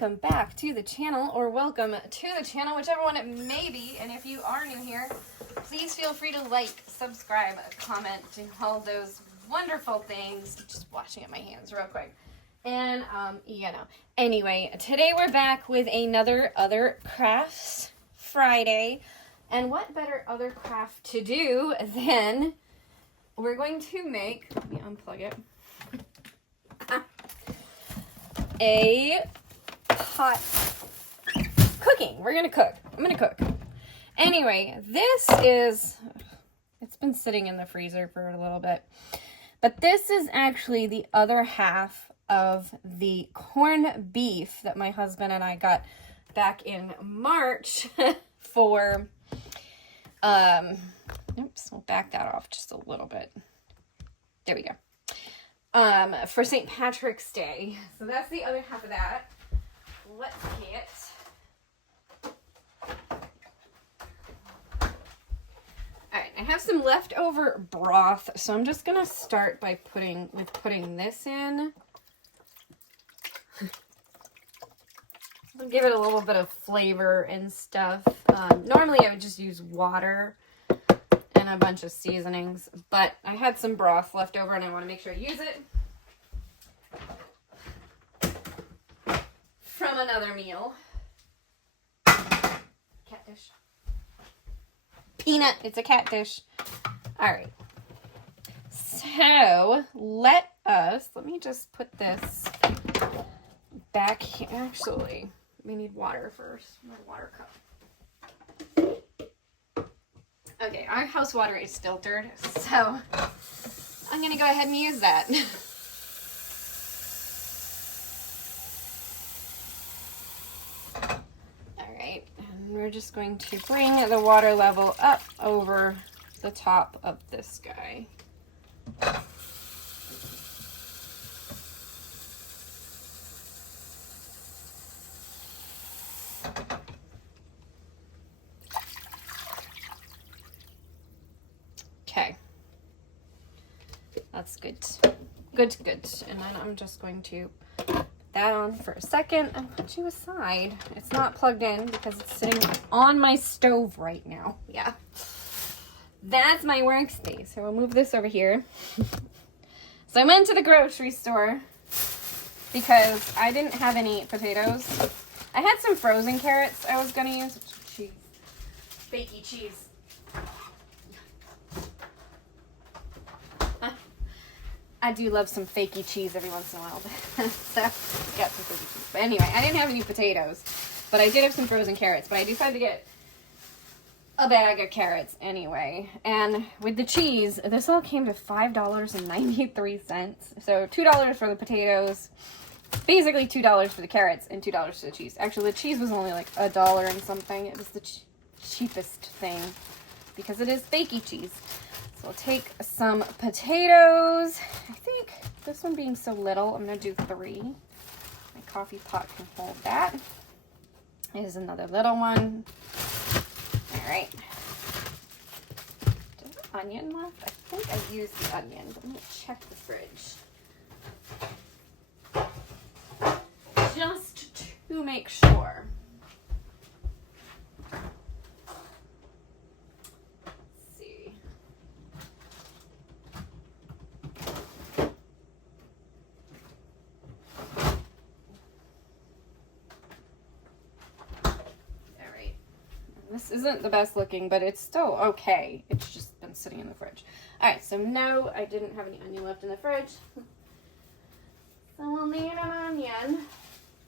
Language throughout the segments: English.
welcome back to the channel, or welcome to the channel, whichever one it may be. And if you are new here, please feel free to like, subscribe, comment, do all those wonderful things. I'm just washing up my hands real quick. And, anyway, today we're back with another Other Crafts Friday. And what better other craft to do than we're going to make, let me unplug it, a pot cooking. We're going to cook. I'm going to cook. Anyway, it's been sitting in the freezer for a little bit. But this is actually the other half of the corned beef that my husband and I got back in March for, oops, we'll back that off just a little bit. There we go. For St. Patrick's Day. So that's the other half of that. Let's get alright, I have some leftover broth, so I'm just gonna start by putting this in. I'll give it a little bit of flavor and stuff. Normally I would just use water and a bunch of seasonings, but I had some broth left over and I want to make sure I use it from another meal. Cat dish. Peanut, it's a cat dish. All right. So let me just put this back here. Actually, we need water first. My water cup. Okay, our house water is filtered, so I'm going to go ahead and use that. Alright, and we're just going to bring the water level up over the top of this guy. Okay, that's good. Good. And then I'm just going to put that on for a second and put you aside. It's not plugged in because it's sitting on my stove right now. Yeah, that's my workspace. So we'll move this over here. So I went to the grocery store because I didn't have any potatoes. I had some frozen carrots I was gonna use. Cheese, fakey cheese. I do love some fakey cheese every once in a while. So, got some fakey cheese. But anyway, I didn't have any potatoes. But I did have some frozen carrots. But I decided to get a bag of carrots anyway. And with the cheese, this all came to $5.93. So $2 for the potatoes. Basically $2 for the carrots and $2 for the cheese. Actually, the cheese was only like $1 and something. It was the cheapest thing. Because it is fakey cheese. So I'll take some potatoes. I think this one being so little, I'm going to do 3. My coffee pot can hold that. Here's another little one. All right. Do I have onion left? I think I used the onion, but let me check the fridge. Just to make sure. This isn't the best looking, but it's still okay. It's just been sitting in the fridge. Alright, so no, I didn't have any onion left in the fridge. So we'll need an onion.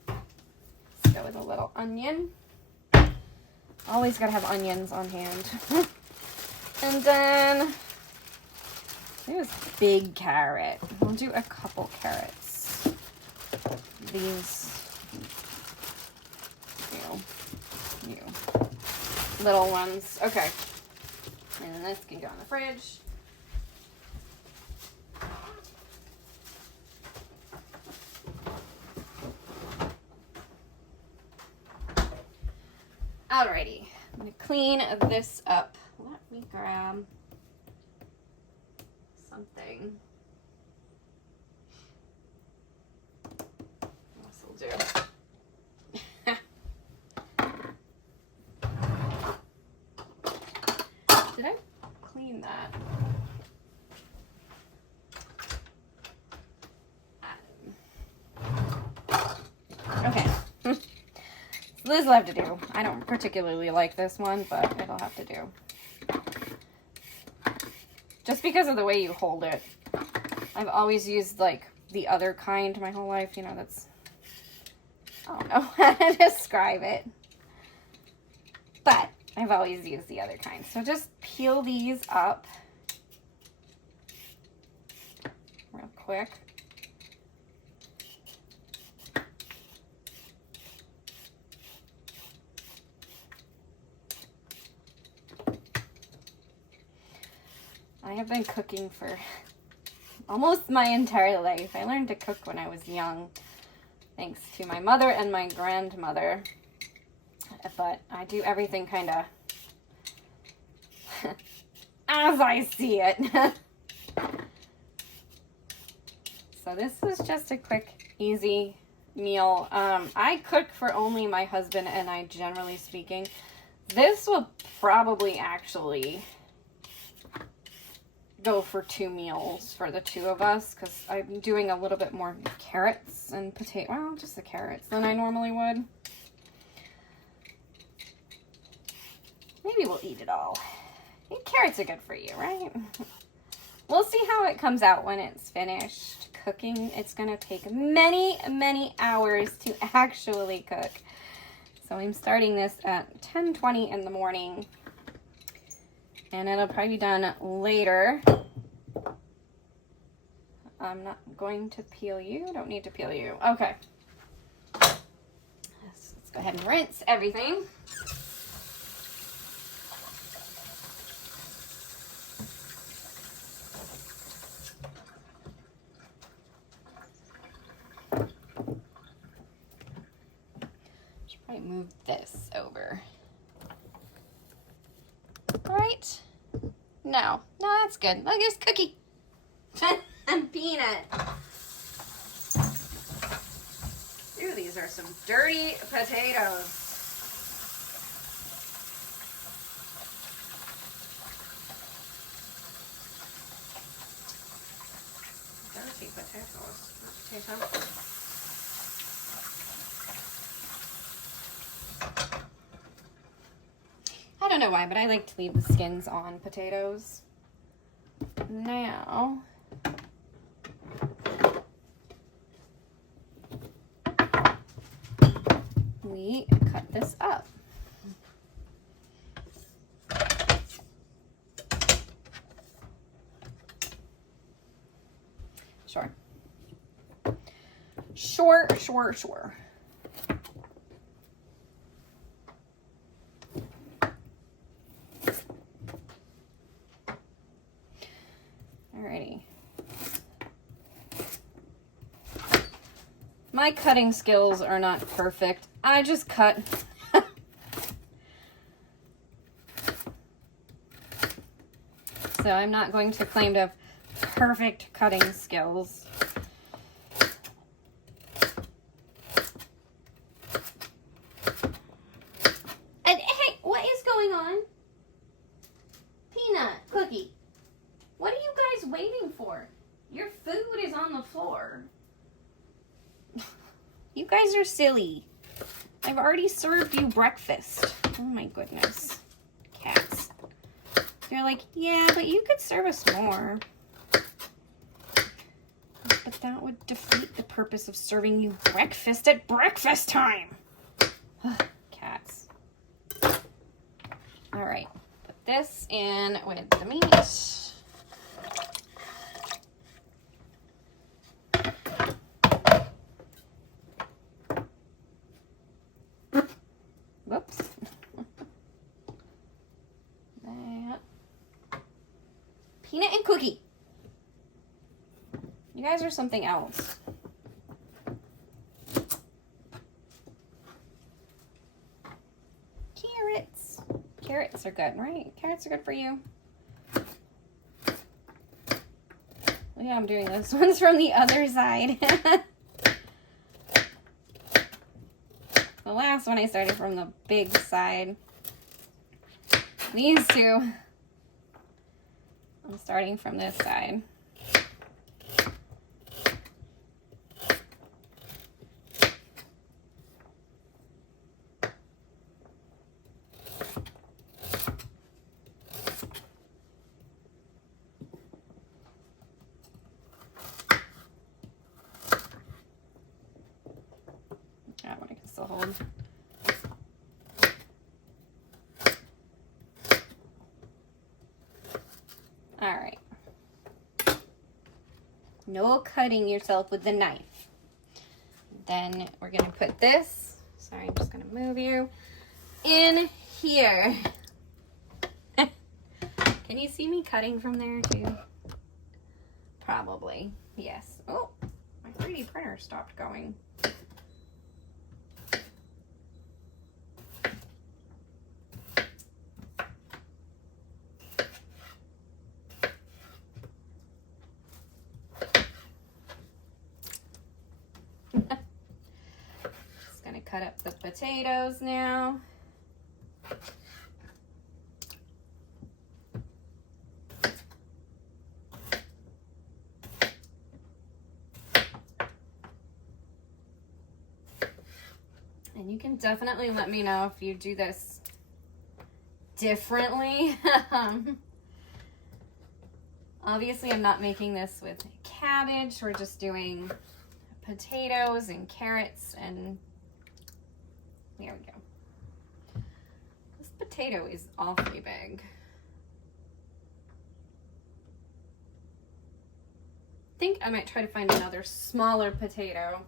Let's go with a little onion. Always gotta have onions on hand. And then, there's big carrot. We'll do a couple carrots. These, little ones. Okay. And then this can go in the fridge. Alrighty. I'm going to clean this up. Let me grab something. This will do. clean that. Okay. So this will have to do. I don't particularly like this one, but it'll have to do. Just because of the way you hold it. I've always used like the other kind my whole life. You know, that's, I don't know how to describe it. But I've always used the other kind. So just peel these up real quick. I have been cooking for almost my entire life. I learned to cook when I was young, thanks to my mother and my grandmother. But I do everything kind of as I see it. So this is just a quick, easy meal. I cook for only my husband and I, generally speaking. This will probably actually go for 2 meals for the 2 of us, because I'm doing a little bit more carrots and potato, well, just the carrots than I normally would. Maybe we'll eat it all. Carrots are good for you, right? We'll see how it comes out when it's finished cooking. It's gonna take many, many hours to actually cook. So I'm starting this at 10:20 in the morning. And it'll probably be done later. I'm not going to peel you. Don't need to peel you. Okay. Let's go ahead and rinse everything. Should probably move this over. Right? No, that's good. Look, there's Cookie and Peanut. Ooh, these are some dirty potatoes. Dirty potatoes. Potato. I don't know why, but I like to leave the skins on potatoes. Now, we cut this up. Sure. Sure. Alrighty. My cutting skills are not perfect. I just cut. So I'm not going to claim to have perfect cutting skills. And hey, what is going on? Peanut, Cookie. What are you guys waiting for? Your food is on the floor. You guys are silly. I've already served you breakfast. Oh my goodness. Cats. They're like, yeah, but you could serve us more. But that would defeat the purpose of serving you breakfast at breakfast time. Cats. All right. Put this in with the meat. Whoops. That. Peanut and Cookie. You guys are something else. Carrots. Carrots are good, right? Carrots are good for you. Yeah, I'm doing this one's from the other side. The last one I started from the big side. These two I'm starting from this side. That one I can still hold. All right. No cutting yourself with the knife. Then we're going to put this, sorry, I'm just going to move you, in here. Can you see me cutting from there too? Probably, yes. Oh, my 3D printer stopped going. Just gonna cut up the potatoes now. And you can definitely let me know if you do this differently. Obviously, I'm not making this with cabbage. We're just doing potatoes and carrots, and there we go. This potato is awfully big. I think I might try to find another smaller potato.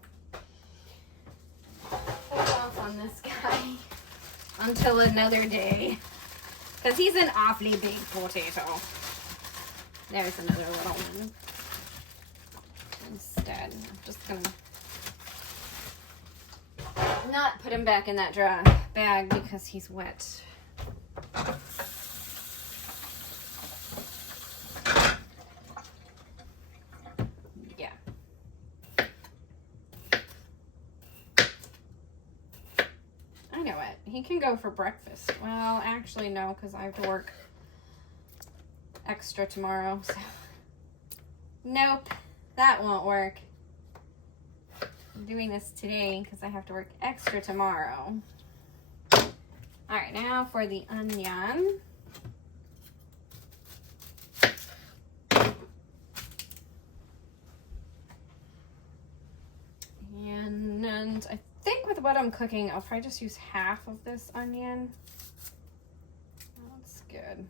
Hold off on this guy until another day, because he's an awfully big potato. There's another little one. Instead, I'm just gonna not put him back in that dry bag because he's wet. Yeah. I know it. He can go for breakfast. Well, actually, no, because I have to work extra tomorrow, so nope, that won't work. I'm doing this today because I have to work extra tomorrow. All right, now for the onion. And I think with what I'm cooking, I'll probably just use half of this onion. That's good.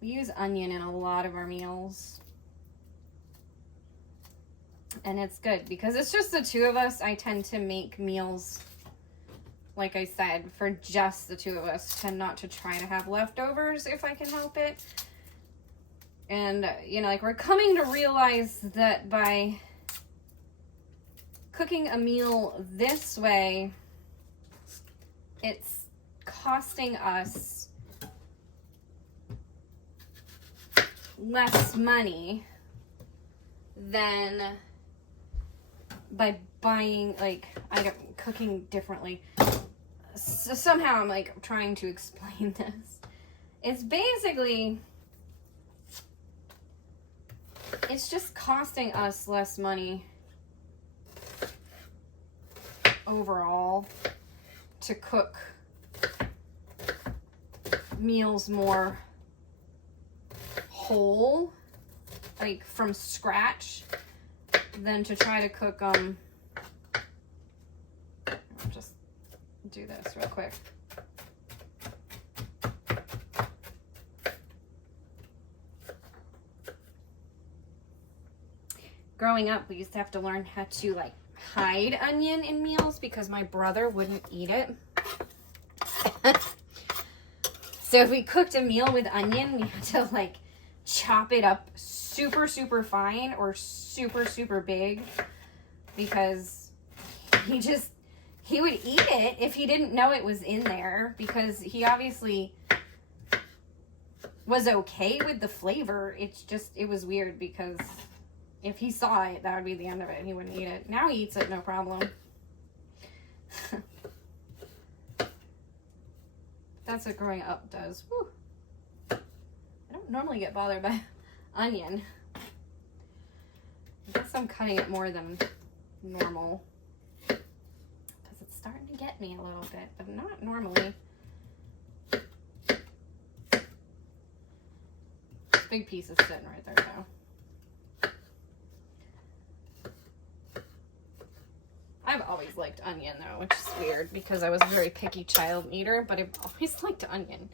We use onion in a lot of our meals. And it's good because it's just the two of us. I tend to make meals, like I said, for just the two of us. Tend not to try to have leftovers if I can help it. And, you know, like, we're coming to realize that by cooking a meal this way, it's costing us less money than by buying, like, cooking differently. So somehow I'm, like, trying to explain this. It's basically, it's just costing us less money overall to cook meals more whole, like from scratch, than to try to cook them. I'll just do this real quick. Growing up, we used to have to learn how to, like, hide onion in meals because my brother wouldn't eat it. So if we cooked a meal with onion, we had to, like, chop it up super, super fine or super, super big, because he would eat it if he didn't know it was in there, because he obviously was okay with the flavor. It's just, it was weird because if he saw it, that would be the end of it. He wouldn't eat it. Now he eats it, no problem. That's what growing up does. Whew. I don't normally get bothered by onion. I guess I'm cutting it more than normal because it's starting to get me a little bit, but not normally. Big piece is sitting right there though. I've always liked onion though, which is weird because I was a very picky child eater, but I've always liked onion.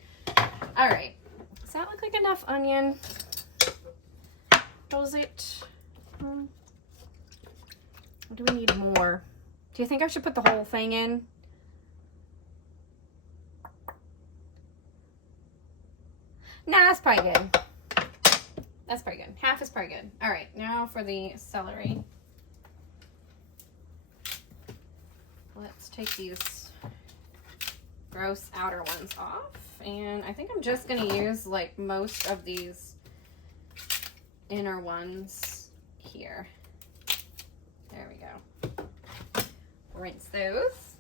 All right, does that look like enough onion? Does it? Or do we need more? Do you think I should put the whole thing in? Nah, that's probably good. That's pretty good. Half is pretty good. All right, now for the celery. Let's take these gross outer ones off. And I think I'm just going to use like most of these inner ones here. There we go. Rinse those.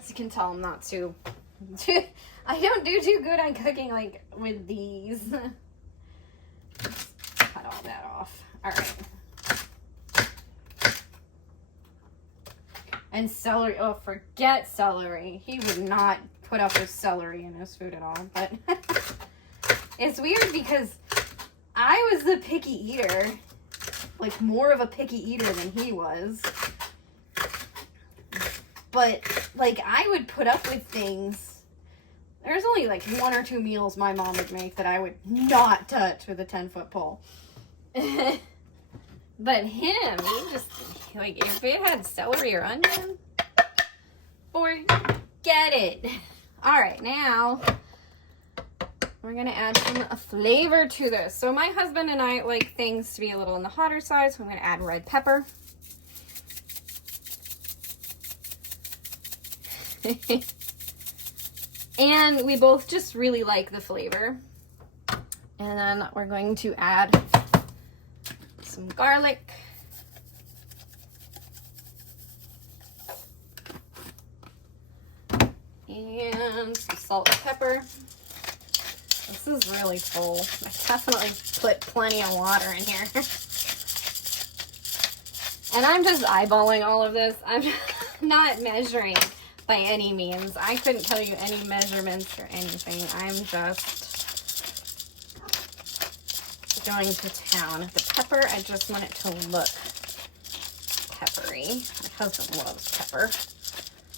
As you can tell, I'm not too... I don't do too good on cooking like with these. Cut all that off. All right. And celery. Oh, forget celery. He would not put up with celery in his food at all. But it's weird because I was the picky eater. Like more of a picky eater than he was. But like I would put up with things. There's only like 1 or 2 meals my mom would make that I would not touch with a 10-foot pole. But him, he just, like, if it had celery or onion, forget it. All right, now we're going to add some flavor to this. So my husband and I like things to be a little on the hotter side, so I'm going to add red pepper. And we both just really like the flavor. And then we're going to add some garlic. And some salt and pepper. This is really full. I definitely put plenty of water in here. And I'm just eyeballing all of this. I'm not measuring by any means. I couldn't tell you any measurements or anything. I'm just going to town. The pepper, I just want it to look peppery. My husband loves pepper.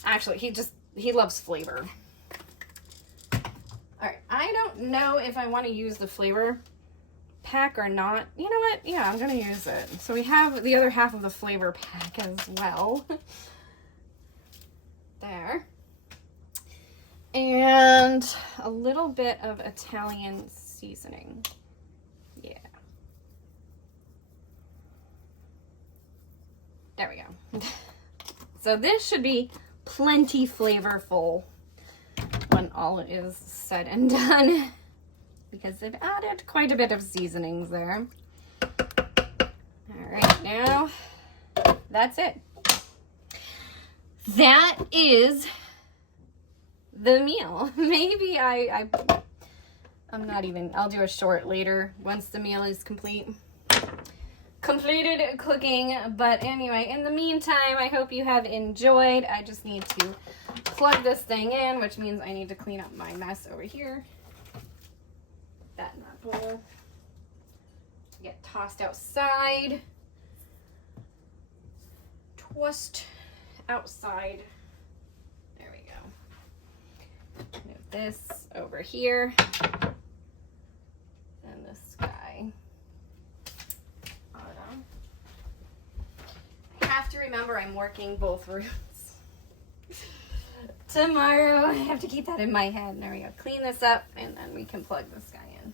Actually, he loves flavor. All right, I don't know if I want to use the flavor pack or not. You know what? Yeah, I'm going to use it. So we have the other half of the flavor pack as well. There. And a little bit of Italian seasoning. Yeah. There we go. So this should be plenty flavorful when all is said and done, because they've added quite a bit of seasonings there. All right, now that's it. That is the meal. Maybe I'm not even, I'll do a short later once the meal is completed cooking. But anyway, in the meantime, I hope you have enjoyed. I just need to plug this thing in, which means I need to clean up my mess over here. That in that bowl. Get tossed outside. Twist outside. There we go. Move this over here. And this guy. I have to remember I'm working both rooms. Tomorrow, I have to keep that in my head. There we go. Clean this up, and then we can plug this guy in.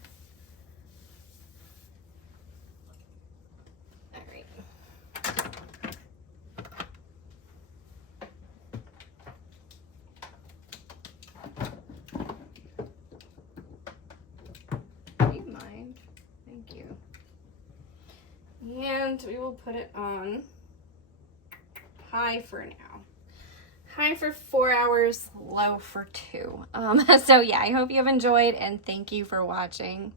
All right. Do you mind? Thank you. And we will put it on high for now. High for 4 hours, low for 2. So yeah, I hope you have enjoyed, and thank you for watching.